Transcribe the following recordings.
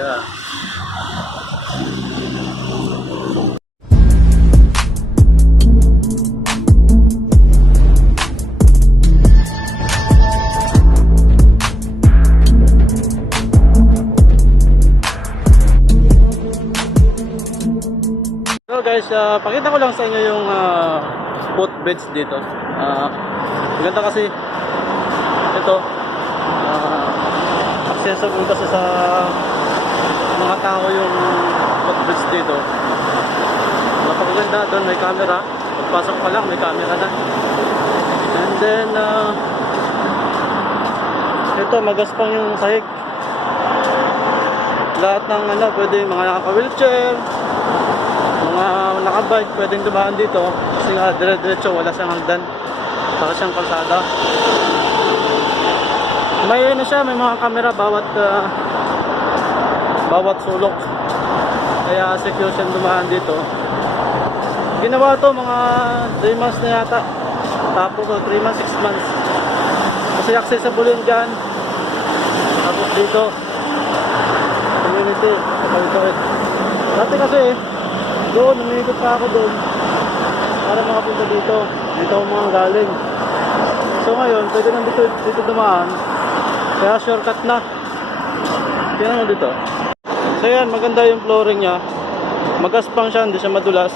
Yeah. So guys, pakita ko lang sa inyo yung footbridge dito. Maganda kasi ito, accessible kasi sa mga tao yung footbridge dito. Napakaganda doon, may camera. Pagpasok pa lang may camera na. And then ito, magaspang yung sahig. Lahat ng pwede, mga naka-wheelchair, mga nakabike, pwedeng dumaan dito kasi nga dire-diretso, wala siyang hagdan, saka siyang kalsada. May siya, may mga camera bawat sulok, kaya secure siyang dumaan dito. Ginawa to mga 3 months na yata, tapos 3 months, 6 months kasi accessible yun dyan. Tapos dito community, dati kasi doon, umikot pa ako doon para makapunta dito. Dito ako mga galing. So ngayon, pwede nang dito dumaan. Kaya shortcut na. Tingnan mo dito. So yan, maganda yung flooring niya. Magaspang siya, hindi siya madulas.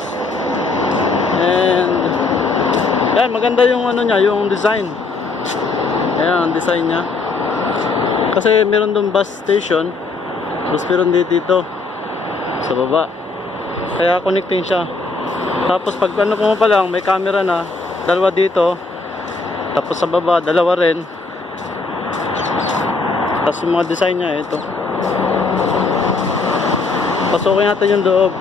And yan, maganda yung niya, yung design. Ayan, design niya. Kasi meron doon bus station. Tapos meron dito sa baba. Kaya connecting siya. Tapos pag mo pa lang, may camera na, dalawa dito. Tapos sa baba, dalawa rin. Tapos yung mga design niya, ito. Pasukin natin yung loob.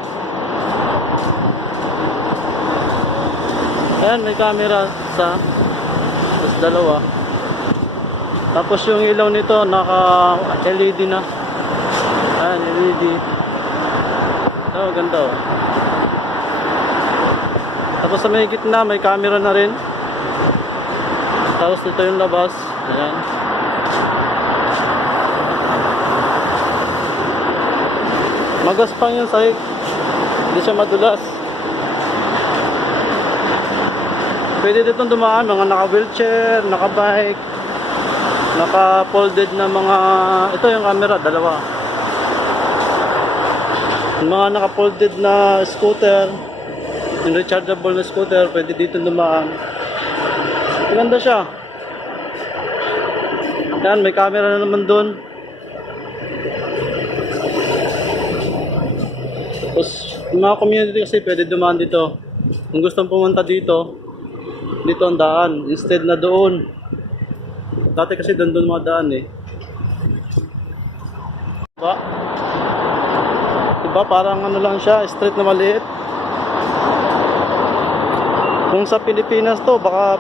Ayan, may camera sa tapos dalawa. Tapos yung ilaw nito, naka LED na. Ayan, LED. Oh, ganda oh. Tapos sa may gitna may camera na rin. Tapos dito yung labas. Ayan. Magaspang yung sahig. Hindi siya madulas. Pwede dito dumaan mga naka-wheelchair, naka-bike, naka-folded na mga, ito yung camera, dalawa. Mga naka-folded na scooter, yung rechargeable na scooter, pwede dito dumaan. Maganda siya. Yan, may camera na naman doon. Tapos yung mga community kasi pwede dumaan dito. Kung gustong pumunta dito, dito ang daan instead na doon. Dati kasi doon mga daan eh. Diba parang lang siya, street na maliit. Kung sa Pilipinas to, baka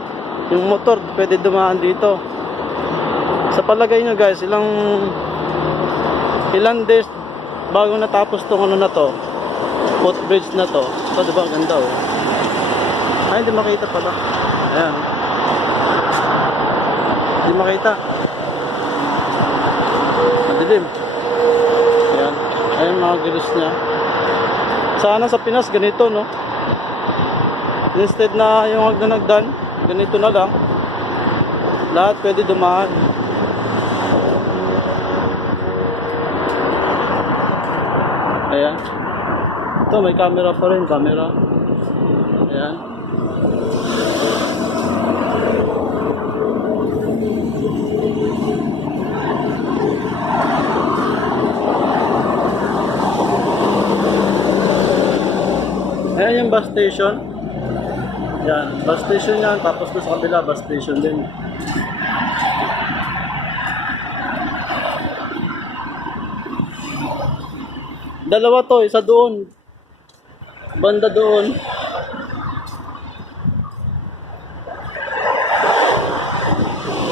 yung motor pwede dumaan dito. Sa palagay nyo guys, ilang days bago natapos tong na to, footbridge na to. Ito diba ganda oh. Ay, hindi makita pala. Ayan, hindi makita, madilim. Ayan, ayun mga gills nya. Sana sa Pinas ganito no, instead na yung hagdan-hagdan, ganito na lang, lahat pwede dumaan. Ayan, ito may camera pa rin, camera. Ayan. Ayan yung bus station. Yan, bus station yan. Tapos doon sa kabila, bus station din. Dalawa to, isa doon. Banda doon.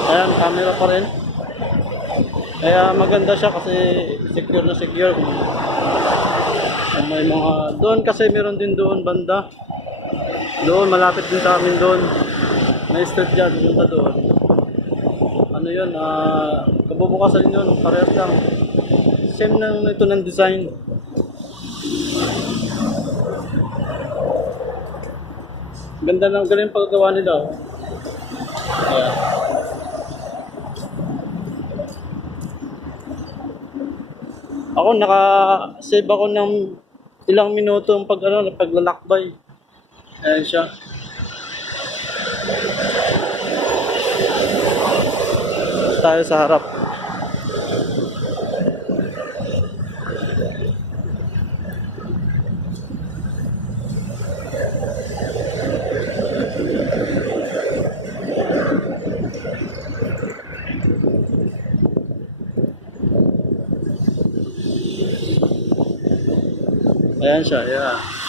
Ayan, camera pa rin. Kaya maganda siya kasi secure na secure. May mga doon kasi meron din doon banda. Doon malapit din sa amin doon. May street dyan, punta doon. Ano yun, kabubukasan yun, parehas lang. same ng ito ng design. Ganda ng galing paggawa nila. Oh. Ayan. Ako naka-save ako ng ilang minuto ang paglalakbay. Ayan siya. Tayo sa harap. Ayan siya, yeah.